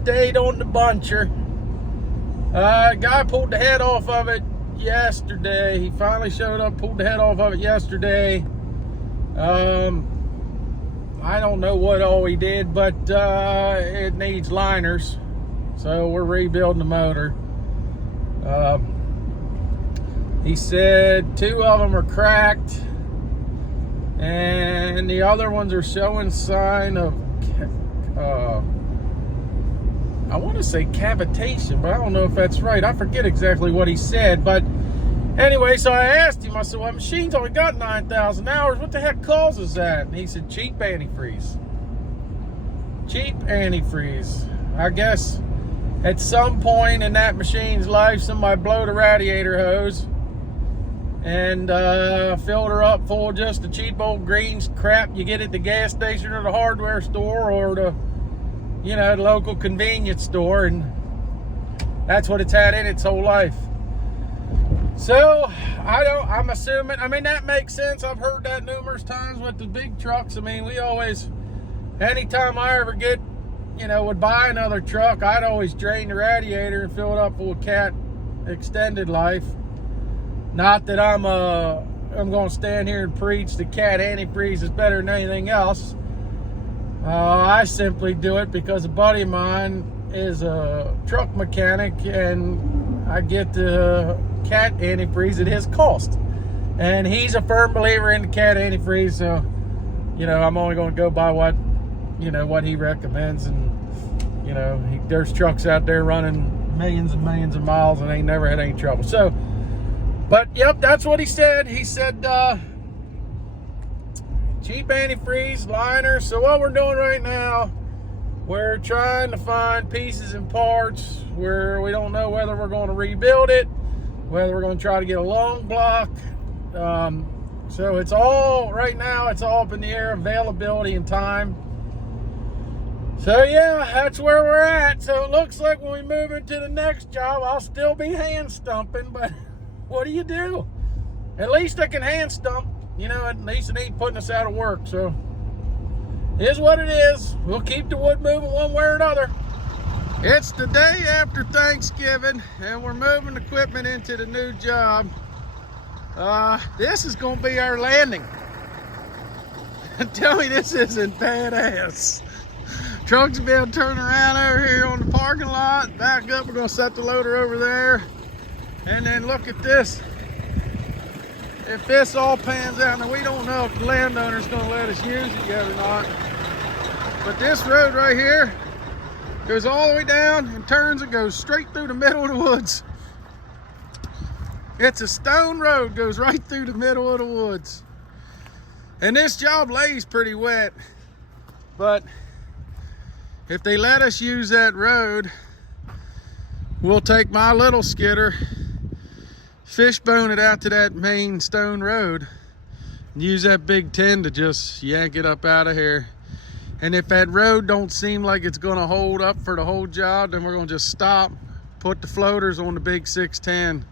update on the buncher. Guy pulled the head off of it yesterday. He finally showed up, pulled the head off of it yesterday. I don't know what all he did, but it needs liners. So we're rebuilding the motor. He said 2 of them are cracked, and the other ones are showing sign of, I want to say cavitation, but I don't know if that's right. I forget exactly what he said, but anyway, so I asked him, I said, well, machine's only got 9,000 hours. What the heck causes that? And he said, cheap antifreeze. Cheap antifreeze. I guess at some point in that machine's life, somebody blew the radiator hose and filled her up full of just the cheap old green crap you get at the gas station or the hardware store or the, you know, the local convenience store, and that's what it's had in its whole life. So I'm assuming, I mean, that makes sense. I've heard that numerous times with the big trucks. I mean, we always, anytime I ever get, you know, would buy another truck, I'd always drain the radiator and fill it up full of cat extended life. Not that I'm going to stand here and preach the cat antifreeze is better than anything else. I simply do it because a buddy of mine is a truck mechanic, and I get the cat antifreeze at his cost. And he's a firm believer in the cat antifreeze, so, you know, I'm only going to go by what, you know, what he recommends. And, you know, there's trucks out there running millions and millions of miles and ain't never had any trouble. So, but yep, that's what he said. He said, cheap antifreeze, liner. So what we're doing right now, we're trying to find pieces and parts where we don't know whether we're going to rebuild it, whether we're going to try to get a long block. So it's all, right now, it's all up in the air, availability and time. So yeah, that's where we're at. So it looks like when we move into the next job, I'll still be hand stumping, but what do you do? At least I can hand stump. You know, at least it ain't putting us out of work. So it is what it is. We'll keep the wood moving one way or another. It's the day after Thanksgiving, and we're moving equipment into the new job. This is going to be our landing. Tell me this isn't badass. Trucks will be able to turn around over here on the parking lot, back up. We're going to set the loader over there. And then look at this. If this all pans out, now we don't know if the landowner's going to let us use it yet or not. But this road right here goes all the way down and turns and goes straight through the middle of the woods. It's a stone road, goes right through the middle of the woods. And this job lays pretty wet. But if they let us use that road, we'll take my little skidder, fishbone it out to that main stone road, and use that big 10 to just yank it up out of here. And if that road don't seem like it's gonna hold up for the whole job, then we're gonna just stop, put the floaters on the big 610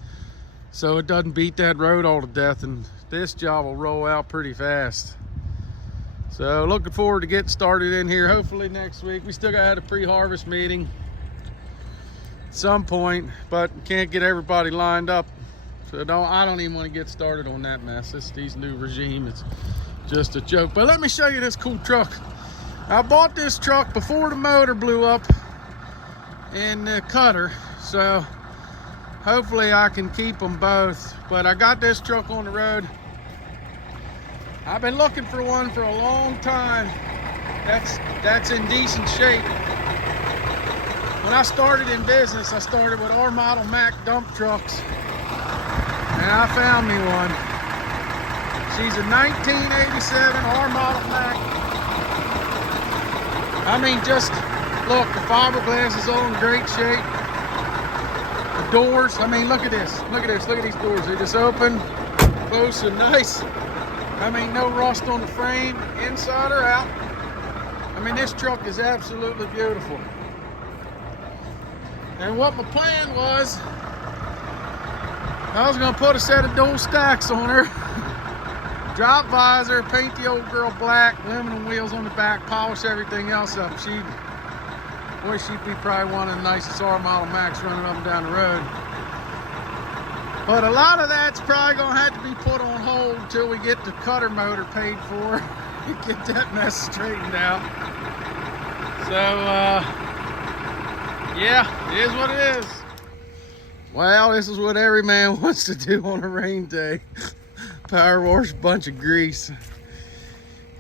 so it doesn't beat that road all to death, and this job will roll out pretty fast. So looking forward to getting started in here, hopefully next week. We still gotta have a pre-harvest meeting at some point, but can't get everybody lined up. So I don't even want to get started on that mess. These new regime, it's just a joke. But let me show you this cool truck. I bought this truck before the motor blew up in the cutter, so hopefully I can keep them both. But I got this truck on the road. I've been looking for one for a long time that's in decent shape. When I started in business, I started with R model Mack dump trucks, and I found me one. She's a 1987 R model Mack. I mean, just look, the fiberglass is all in great shape. The doors, I mean, look at this, look at this, look at these doors. They just open, close, and nice. I mean, no rust on the frame, inside or out. I mean, this truck is absolutely beautiful. And what my plan was, I was gonna put a set of dual stacks on her, drop visor, paint the old girl black, aluminum wheels on the back, polish everything else up. Boy, she'd be probably one of the nicest R model Macs running up and down the road. But a lot of that's probably gonna have to be put on hold until we get the cutter motor paid for. Get that mess straightened out. So, yeah, it is what it is. Well, this is what every man wants to do on a rain day. Power wash a bunch of grease.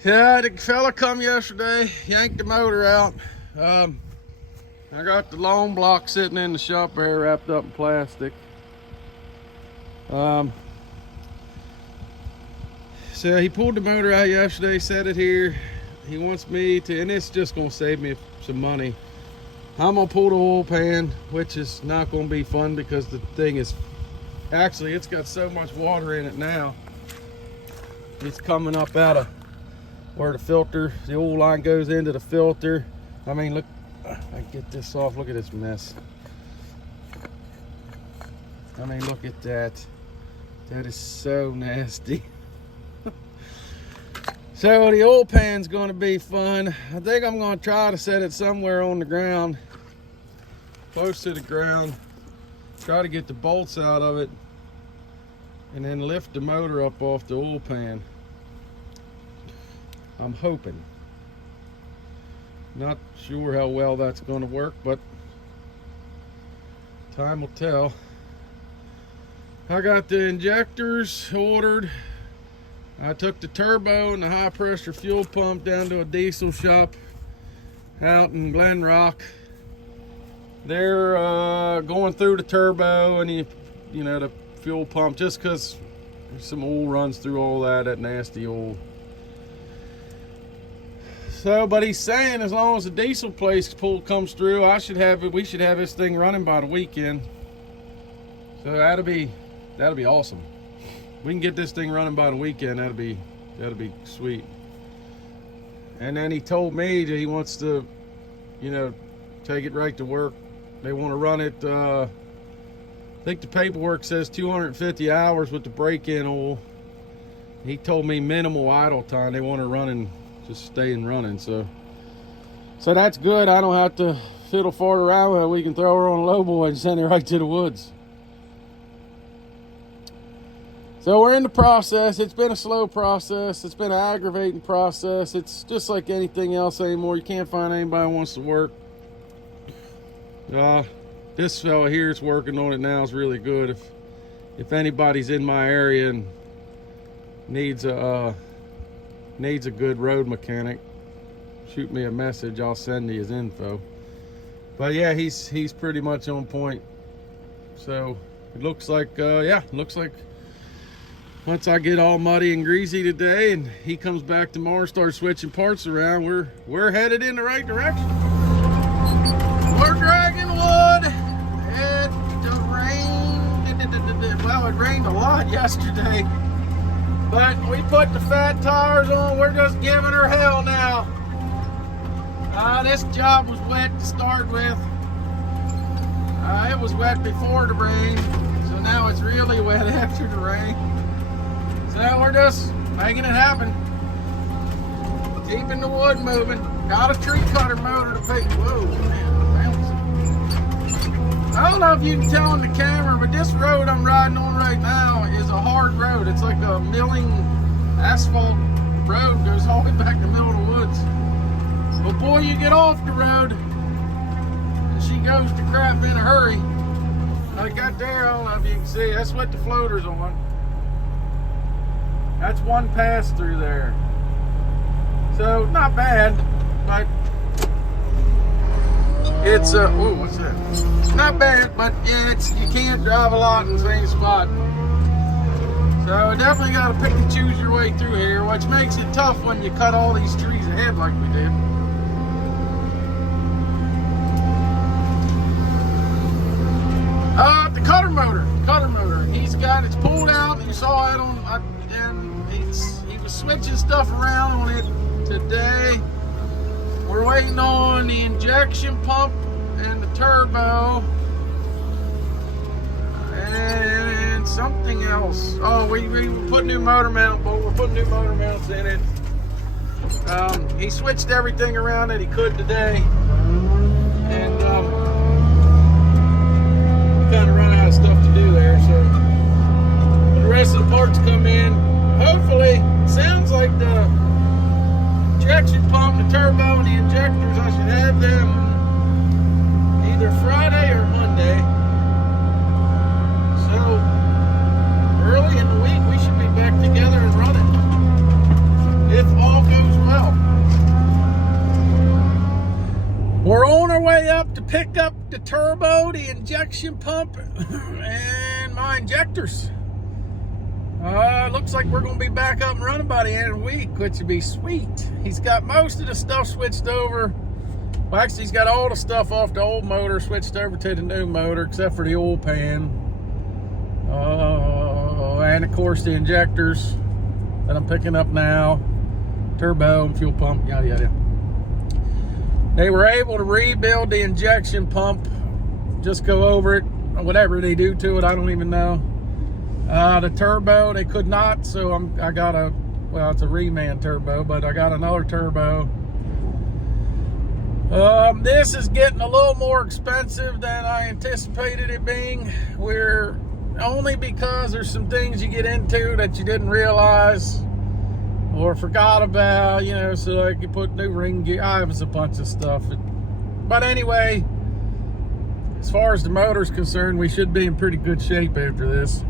Yeah, the fella come yesterday, yanked the motor out. I got the long block sitting in the shop there wrapped up in plastic. So he pulled the motor out yesterday, set it here. He wants me to, and it's just gonna save me some money. I'm gonna pull the oil pan, which is not gonna be fun because the thing is, actually it's got so much water in it now. It's coming up out of where the filter, the oil line goes into the filter. I mean, look, I get this off, look at this mess. I mean, look at that. That is so nasty. So the oil pan's gonna be fun. I think I'm gonna try to set it somewhere on the ground, close to the ground. Try to get the bolts out of it and then lift the motor up off the oil pan. I'm hoping. Not sure how well that's going to work, but time will tell. I got the injectors ordered. I took the turbo and the high pressure fuel pump down to a diesel shop out in Glen Rock. They're going through the turbo and the fuel pump, just because some oil runs through all that nasty oil. So, but he's saying as long as the diesel place pull comes through, we should have this thing running by the weekend. So that'll be awesome. We can get this thing running by the weekend. That'll be sweet. And then he told me that he wants to, take it right to work. They want to run it. I think the paperwork says 250 hours with the break-in oil. He told me minimal idle time. They want to run and just staying running, so that's good. I don't have to fiddle fart around with it. We can throw her on a lowboy and send her right to the woods. So we're in the process. It's been a slow process. It's been an aggravating process. It's just like anything else anymore. You can't find anybody who wants to work. This fella here is working on it now. Is really good. If anybody's in my area and needs a good road mechanic, shoot me a message. I'll send you his info. But yeah, he's pretty much on point. So it looks like once I get all muddy and greasy today and he comes back tomorrow and starts switching parts around, we're headed in the right direction. We're dragging wood. It rained a lot yesterday. But we put the fat tires on. We're just giving her hell now. This job was wet to start with. It was wet before the rain, so now it's really wet after the rain. So we're just making it happen. Keeping the wood moving. Got a tree cutter motor to pick. Whoa, man, I don't know if you can tell on the camera, but this road I'm riding on right now is a hard road. It's like a milling asphalt road, goes all the way back to the middle of the woods. But boy, you get off the road and she goes to crap in a hurry. I got there, I don't know if you can see, that's what the floater's on. That's one pass through there. So not bad, but it's oh, what's that? Not bad, but yeah, you can't drive a lot in the same spot. So definitely got to pick and choose your way through here, which makes it tough when you cut all these trees ahead like we did. The cutter motor. He's got it's pulled out, and you saw it on, and he was switching stuff around on it today. We're waiting on the injection pump and the turbo and something else. Oh, we put new motor mount, but we're putting new motor mounts in it. He switched everything around that he could today, there. So when the rest of the parts come in, hopefully, sounds like the injection pump, the turbo, and the injectors, I should have them either Friday or Monday. So early in the week, we should be back together and running, if all goes well. We're on our way up to pick up the turbo, the injection pump, and my injectors. Looks like we're going to be back up and running by the end of the week, which would be sweet. He's got most of the stuff switched over. Well, actually, he's got all the stuff off the old motor switched over to the new motor, except for the oil pan. And, of course, the injectors that I'm picking up now. Turbo and fuel pump, yada, yada. They were able to rebuild the injection pump, just go over it, whatever they do to it, I don't even know. The turbo, they could not, so I got well, it's a reman turbo, but I got another turbo. This is getting a little more expensive than I anticipated it being. Only because there's some things you get into that you didn't realize or forgot about, so like you put new ring gear. I have a bunch of stuff. But anyway, as far as the motor's concerned, we should be in pretty good shape after this.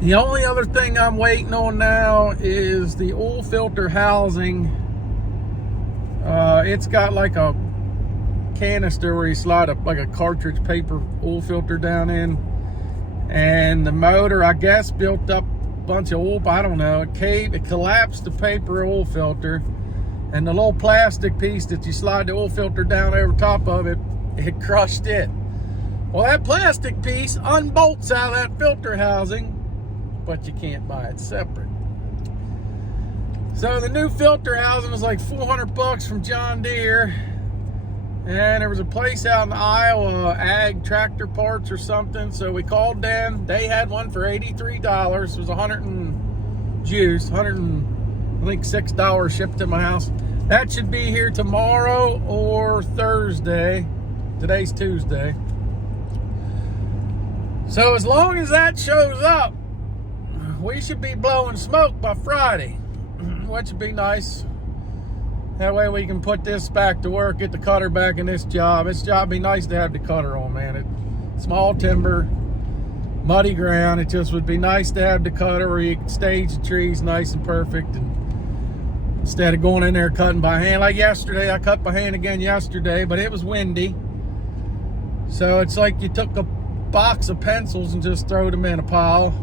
The only other thing I'm waiting on now is the oil filter housing. It's got like a canister where you slide like a cartridge paper oil filter down in. And the motor, I guess, built up bunch of oil, I don't know, it collapsed the paper oil filter, and the little plastic piece that you slide the oil filter down over top of it, it crushed it. Well, that plastic piece unbolts out of that filter housing, but you can't buy it separate. So the new filter housing was like $400 from John Deere, and there was a place out in Iowa, Ag Tractor Parts or something, so we called them. They had one for $83. It was $106 shipped to my house. That should be here tomorrow or Thursday. Today's Tuesday. So as long as that shows up, we should be blowing smoke by Friday, which would be nice. That way we can put this back to work, get the cutter back in this job. This job be nice to have the cutter on, man. Small timber, muddy ground. It just would be nice to have the cutter where you can stage the trees nice and perfect. And instead of going in there cutting by hand. Like yesterday, I cut by hand again yesterday, but it was windy. So it's like you took a box of pencils and just throw them in a pile.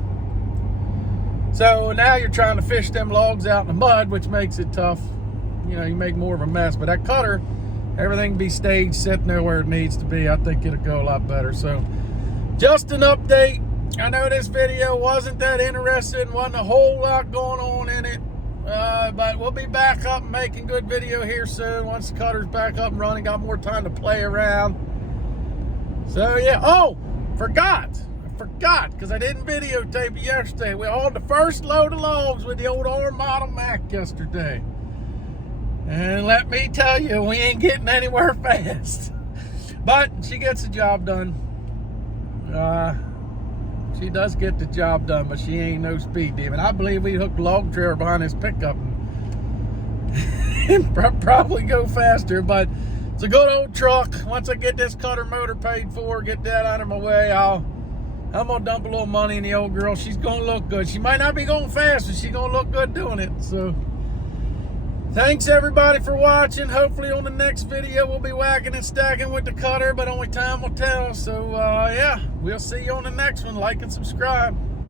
So now you're trying to fish them logs out in the mud, which makes it tough. You make more of a mess. But that cutter, everything be staged, sitting there where it needs to be. I think it'll go a lot better. So just an update. I know this video wasn't that interesting. Wasn't a whole lot going on in it. But we'll be back up and making good video here soon. Once the cutter's back up and running, got more time to play around. So yeah. Oh, I forgot, because I didn't videotape it yesterday. We hauled the first load of logs with the old R model Mac yesterday. And let me tell you, we ain't getting anywhere fast. But she gets the job done. She does get the job done, but she ain't no speed demon. I believe we hooked a log trailer behind this pickup and probably go faster, but it's a good old truck. Once I get this cutter motor paid for, get that out of my way, I'm gonna dump a little money in the old girl. She's gonna look good. She might not be going fast, but she's gonna look good doing it. So thanks everybody for watching. Hopefully on the next video we'll be whacking and stacking with the cutter, but only time will tell. So yeah, we'll see you on the next one. Like and subscribe.